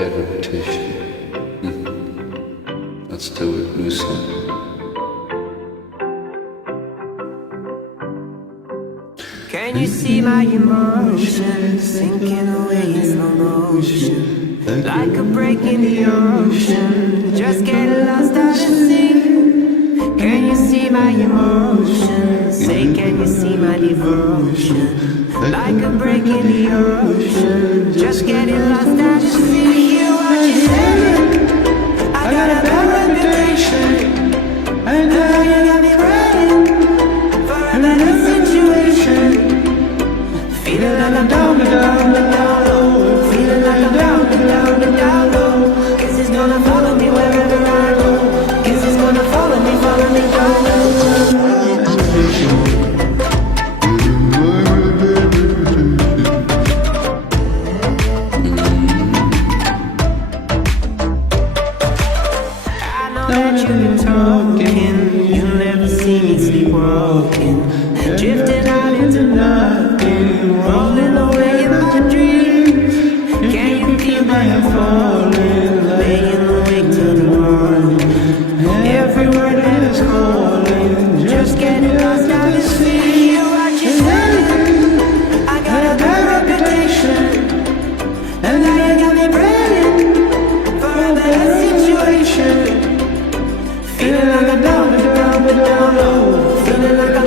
bad reputation. Let's do it loosely. Can you see my emotions sinking away in slow motion? Like a break in the ocean, just getting lost out at sea. Can you see my emotions? Say, can you see my devotion? Like a break in the ocean, just getting lost out at sea. Hear what you say? I got a bad reputation, and now you got me running for a better situation. Feeling like I'm down, down low. Feeling like I'm down low. Guess it's gonna follow me wherever I go. Guess it's gonna follow me down low. I know that you've been talking. You never see me sleepwalking, drifting out into nothing, rolling away in my dreams. Can you keep my head falling, laying awake till the morning? Every word that is calling, just getting lost out to sea. Hear what you say? I got a bad reputation, and now you got me praying for a better situation. Feeling like I'm down low. Feeling like I'm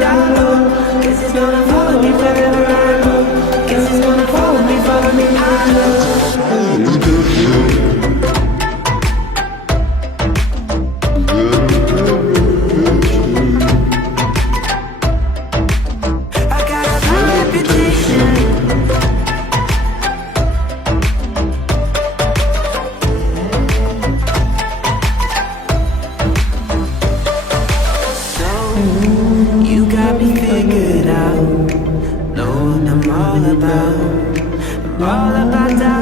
down low. Guess it's gonna follow me wherever I go. Guess it's gonna follow me down low. I got a bad reputation. So you got me figured out. Know what I'm all about. I'm all about that.